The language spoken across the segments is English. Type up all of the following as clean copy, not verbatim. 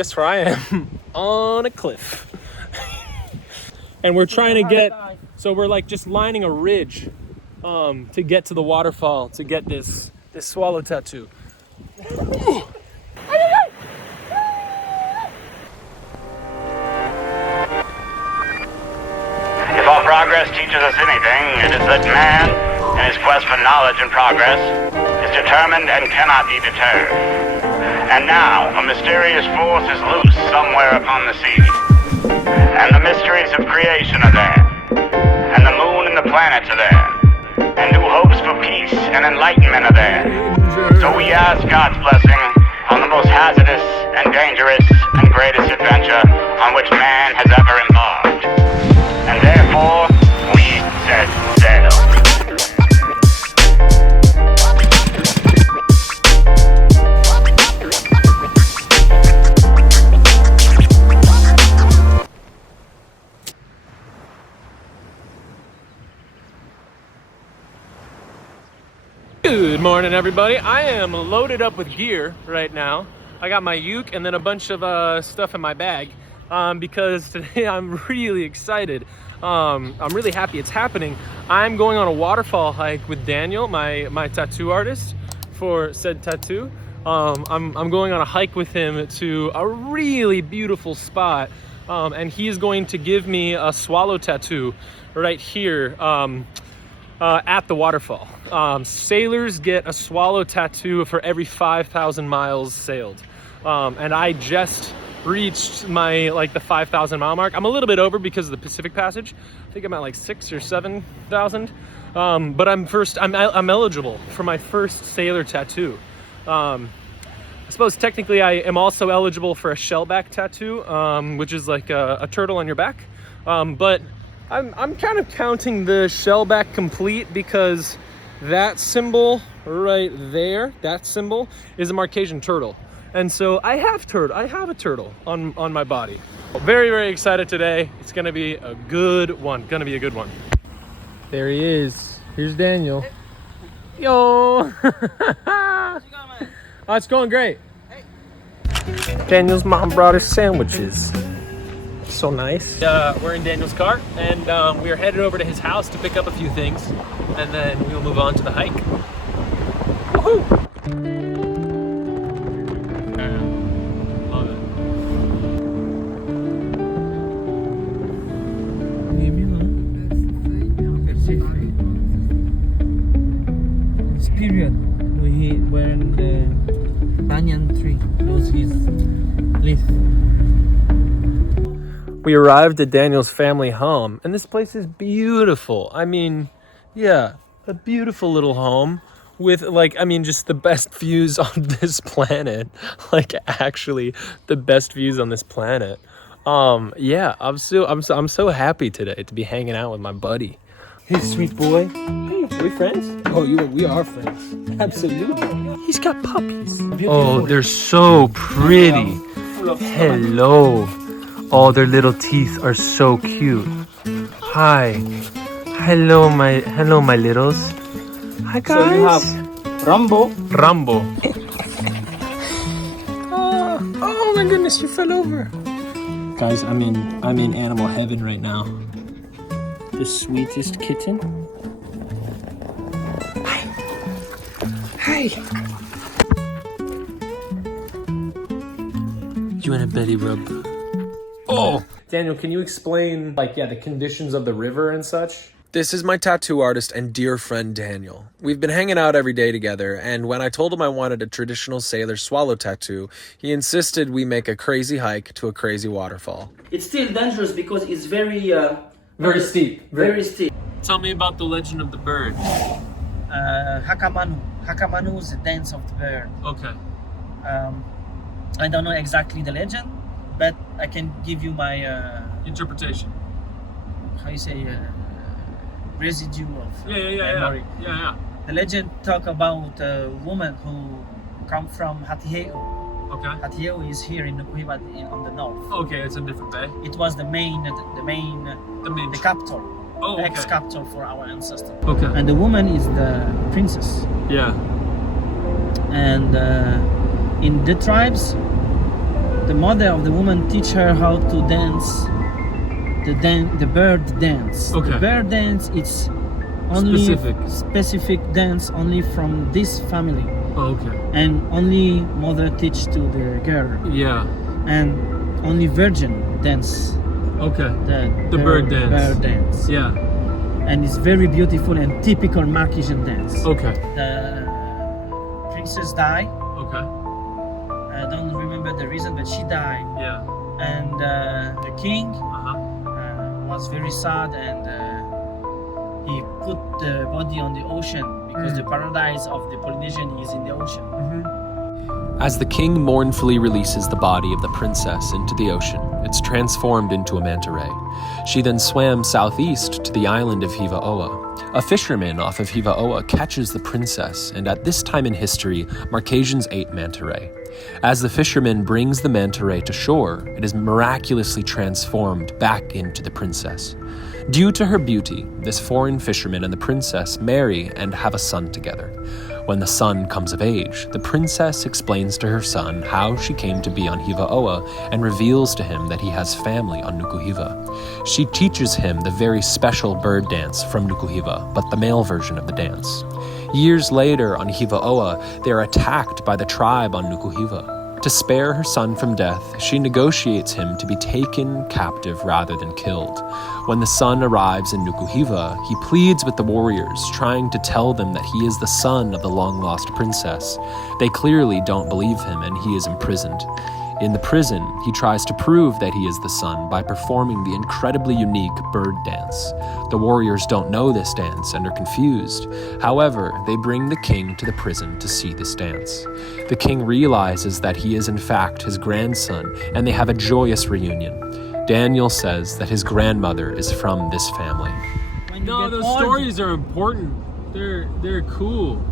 guess where I am? On a cliff. And we're trying to get, so we're like just lining a ridge to get to the waterfall, to get this swallow tattoo. If all progress teaches us anything, it is that man, in his quest for knowledge and progress, is determined and cannot be deterred. And now, a mysterious force is loose somewhere upon the sea. And the mysteries of creation are there. And the moon and the planets are there. And new hopes for peace and enlightenment are there. So we ask God's blessing on the most hazardous and dangerous and greatest adventure on which man has ever embarked. And therefore, we set sail. Good morning, everybody. I am loaded up with gear right now. I got my uke and then a bunch of stuff in my bag because today I'm really excited. I'm really happy it's happening. I'm going on a waterfall hike with Daniel, my tattoo artist for said tattoo. I'm going on a hike with him to a really beautiful spot, and he is going to give me a swallow tattoo right here at the waterfall. Sailors get a swallow tattoo for every 5,000 miles sailed, and I just reached the 5,000 mile mark. I'm a little bit over because of the Pacific Passage. I think I'm at like 6,000 or 7,000. But I'm eligible for my first sailor tattoo. I suppose technically I am also eligible for a shellback tattoo, which is like a turtle on your back. But I'm kind of counting the shellback complete because that symbol right there, that symbol is a Marcasian turtle. And so I have a turtle on my body. Very, very excited today. It's gonna be a good one. There he is. Here's Daniel. Yo. How's it going, man? Oh, it's going great. Hey. Daniel's mom brought us sandwiches. So nice. We're in Daniel's car, and we are headed over to his house to pick up a few things, and then we will move on to the hike. Woohoo! Period when the banyan tree loses his leaf. We arrived at Daniel's family home, and this place is beautiful. I mean, yeah, a beautiful little home with just the best views on this planet. Like actually the best views on this planet. Yeah, I'm so happy today to be hanging out with my buddy. Hey, sweet boy. Hey, are we friends? Oh, we are friends. Absolutely. He's got puppies. Oh, they're so pretty. Hello. Oh, their little teeth are so cute. Hi. Hello, my littles. Hi, guys. So you have Rambo. Oh my goodness, you fell over. Guys, I'm in animal heaven right now. The sweetest kitten. Hi. You want a belly rub? Oh! Daniel, can you explain, the conditions of the river and such? This is my tattoo artist and dear friend Daniel. We've been hanging out every day together, and when I told him I wanted a traditional sailor swallow tattoo, he insisted we make a crazy hike to a crazy waterfall. It's still dangerous because it's very steep. Very steep. Tell me about the legend of the bird. Hakam Manu. Hakam Manu is the dance of the bird. Okay. I don't know exactly the legend, but I can give you my Interpretation. how you say residue of Yeah. The legend talk about a woman who come from Hatiheu. Okay. Hatiheu is here in Nukuhiva on the north. Okay, it's a different bay. It was the capital, Oh, okay. ex-capital for our ancestors. Okay. And the woman is the princess. Yeah. And in the tribes, the mother of the woman teach her how to dance the bird dance. Okay. The bird dance, it's only Specific. specific dance only from this family, Oh, okay. and only mother teach to the girl, Yeah. and only virgin dance Okay. the bird dance. Bird dance. Yeah. And it's very beautiful and typical Marquesian dance. Okay. The princess died. Okay. I don't remember the reason, but she died. Yeah. And the king Uh-huh. was very sad, and he put the body on the ocean because the paradise of the Polynesian is in the ocean. As the king mournfully releases the body of the princess into the ocean, it's transformed into a manta ray. She then swam southeast to the island of Hivaoa. A fisherman off of Hivaoa catches the princess, and at this time in history, Marquesians ate manta ray. As the fisherman brings the manta ray to shore, it is miraculously transformed back into the princess. Due to her beauty, this foreign fisherman and the princess marry and have a son together. When the son comes of age, the princess explains to her son how she came to be on Hivaoa and reveals to him that he has family on Nukuhiva. She teaches him the very special bird dance from Nukuhiva, but the male version of the dance. Years later on Hivaoa, they are attacked by the tribe on Nukuhiva. To spare her son from death, she negotiates him to be taken captive rather than killed. When the son arrives in Nukuhiva, he pleads with the warriors, trying to tell them that he is the son of the long-lost princess. They clearly don't believe him, and he is imprisoned. In the prison, he tries to prove that he is the son by performing the incredibly unique bird dance. The warriors don't know this dance and are confused. However, they bring the king to the prison to see this dance. The king realizes that he is in fact his grandson, and they have a joyous reunion. Daniel says that his grandmother is from this family. When you No, get those old, stories are important. They're cool.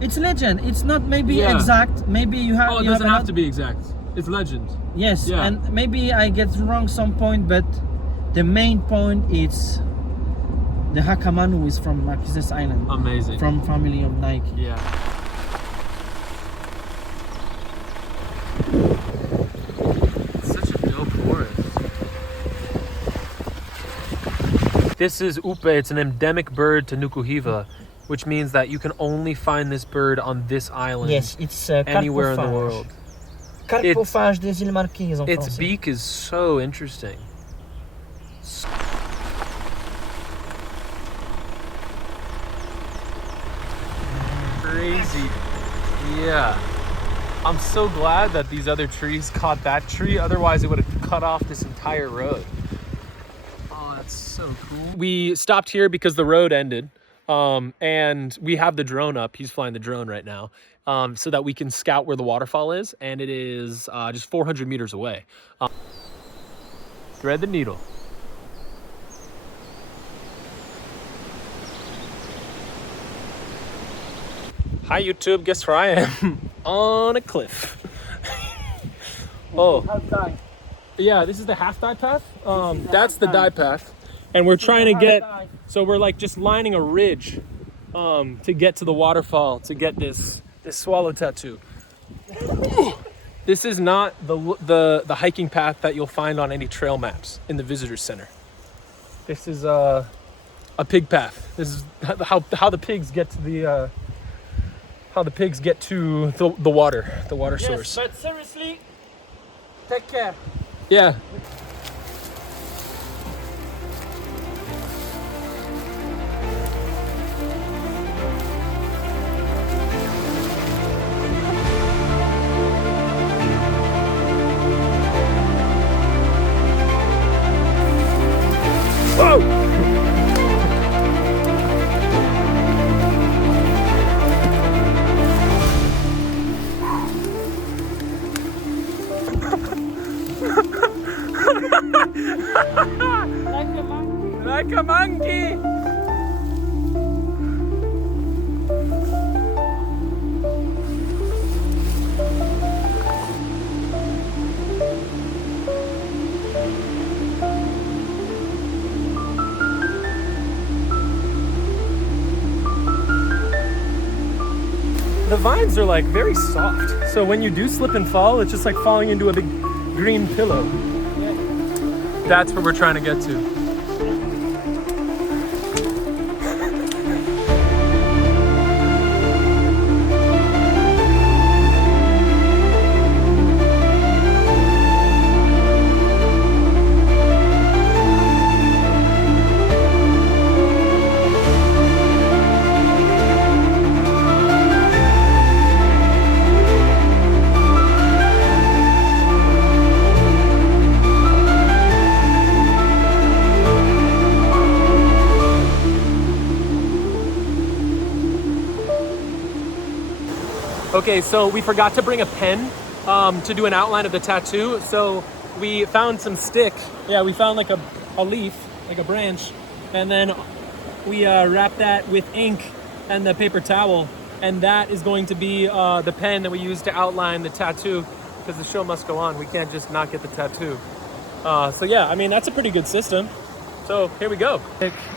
It's legend. It's not maybe Yeah. exact. Maybe you have. Oh, it you doesn't a have lot- to be exact. It's legend. Yes, Yeah. and maybe I get wrong some point, but the main point is the Hakam Manu is from Marquesas Island, Amazing. from family of Nike. Yeah. Such a dope forest. This is upe. It's an endemic bird to Nukuhiva, which means that you can only find this bird on this island. Yes, it's anywhere in the world. Carpophage des îles Marquises en Its français. beak is so interesting. Crazy. Yeah. I'm so glad that these other trees caught that tree. Otherwise, it would have cut off this entire road. Oh, that's so cool. We stopped here because the road ended. And we have the drone up. He's flying the drone right now. So that we can scout where the waterfall is. And it is just 400 meters away. Thread the needle. Hi YouTube, guess where I am? On a cliff. Oh. Yeah, this is the half dive path. That's the dive path. And we're trying to get, so we're like just lining a ridge to get to the waterfall, to get this swallow tattoo. This is not the hiking path that you'll find on any trail maps in the visitor center. This is a pig path. This is how the pigs get to the the water source. But seriously, take care. Yeah. Whoa! Like a monkey! The vines are like very soft. So when you do slip and fall, it's just like falling into a big green pillow. That's where we're trying to get to. Okay, so we forgot to bring a pen to do an outline of the tattoo. So we found some stick. Yeah, we found like a leaf, like a branch. And then we wrapped that with ink and the paper towel. And that is going to be the pen that we use to outline the tattoo, because the show must go on. We can't just not get the tattoo. So yeah, I mean, that's a pretty good system. So here we go.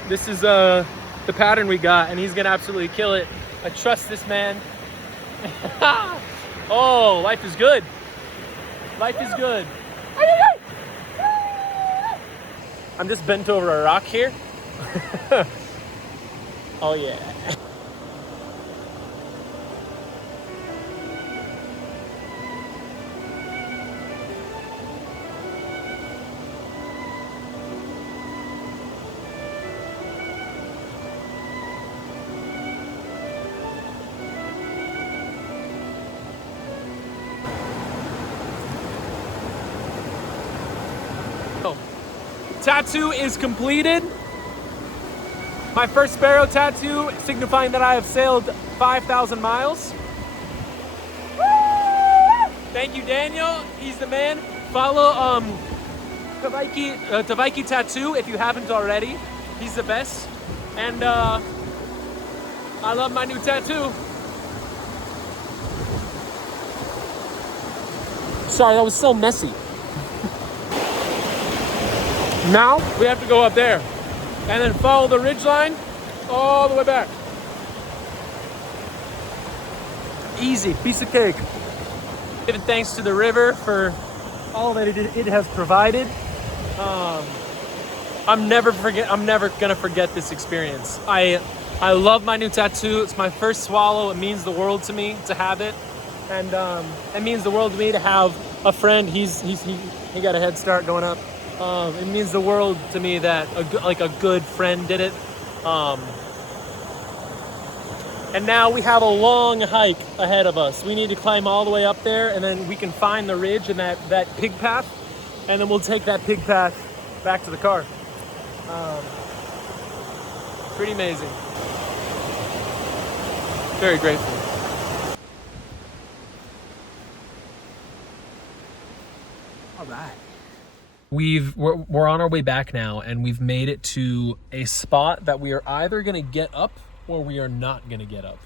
This is the pattern we got, and he's gonna absolutely kill it. I trust this man. Oh, life is good. Life is good. I'm just bent over a rock here. Oh yeah. Tattoo is completed. My first sparrow tattoo, signifying that I have sailed 5,000 miles. Thank you, Daniel. He's the man. Follow Tavaiki Tattoo if you haven't already. He's the best. And I love my new tattoo. Sorry, that was so messy. Now we have to go up there and then follow the ridge line all the way back. Easy, piece of cake. Giving thanks to the river for all that it has provided. I'm never gonna forget this experience. I love my new tattoo. It's my first swallow. It means the world to me to have it, and it means the world to me to have a friend. He got a head start going up. It means the world to me that a good friend did it. And now we have a long hike ahead of us. We need to climb all the way up there, and then we can find the ridge and that pig path, and then we'll take that pig path back to the car. Pretty amazing. Very grateful. All right. We're on our way back now, and we've made it to a spot that we are either gonna get up or we are not gonna get up.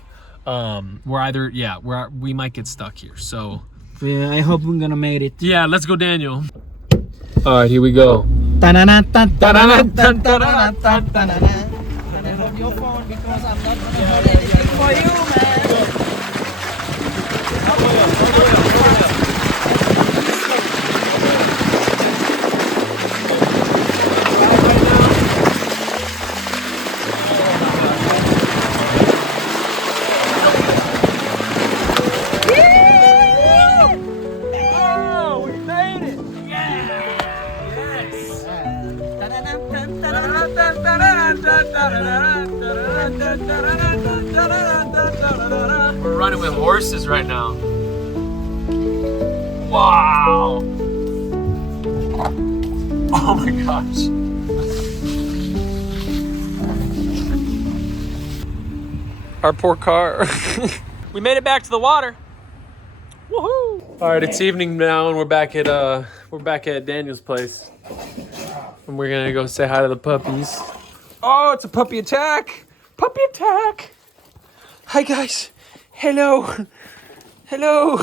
We might get stuck here. So Yeah, I hope we're gonna make it. yeah, let's go, Daniel. All right, here we go. And I hold your phone because I'm not gonna hold anything for you, man. We're running with horses right now. Wow! Oh my gosh. Our poor car. We made it back to the water. Woohoo! All right, it's evening now, and we're back at Daniel's place, and we're gonna go say hi to the puppies. Oh, it's a puppy attack! Puppy attack! Hi guys. Hello. Hello.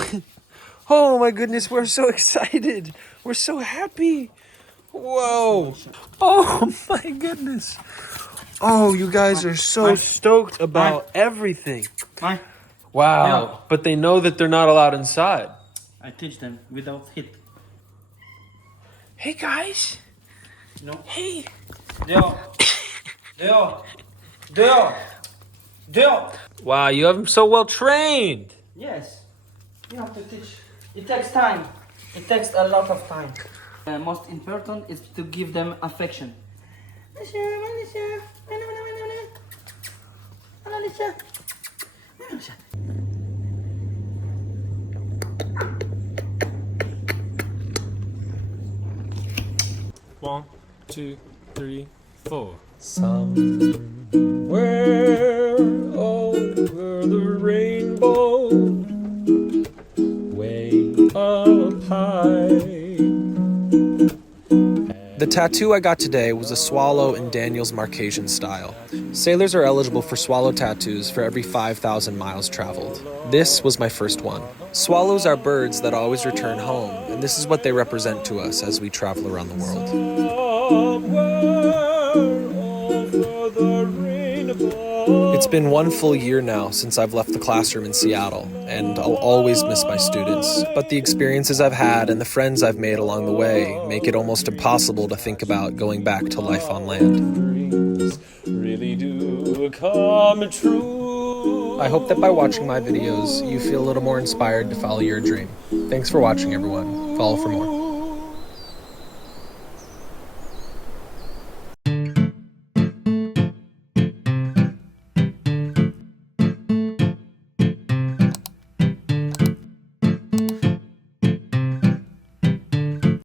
Oh my goodness, we're so excited. We're so happy. Whoa. Oh my goodness. Oh, you guys are so stoked about everything. Hi. Wow. But they know that they're not allowed inside. I teach them without hit. Hey guys. No. Hey. Deo. Deo. Deo. Deo. Wow, you have him so well trained. Yes. You have to teach. It takes time. It takes a lot of time. The most important is to give them affection. One, two, three, 4. Somewhere over the rainbow, way up high. The tattoo I got today was a swallow in Daniel's Marquesian style. Sailors are eligible for swallow tattoos for every 5,000 miles traveled. This was my first one. Swallows are birds that always return home, and this is what they represent to us as we travel around the world. It's been 1 full year now since I've left the classroom in Seattle, and I'll always miss my students. But the experiences I've had and the friends I've made along the way make it almost impossible to think about going back to life on land. Dreams really do come true. I hope that by watching my videos, you feel a little more inspired to follow your dream. Thanks for watching, everyone. Follow for more.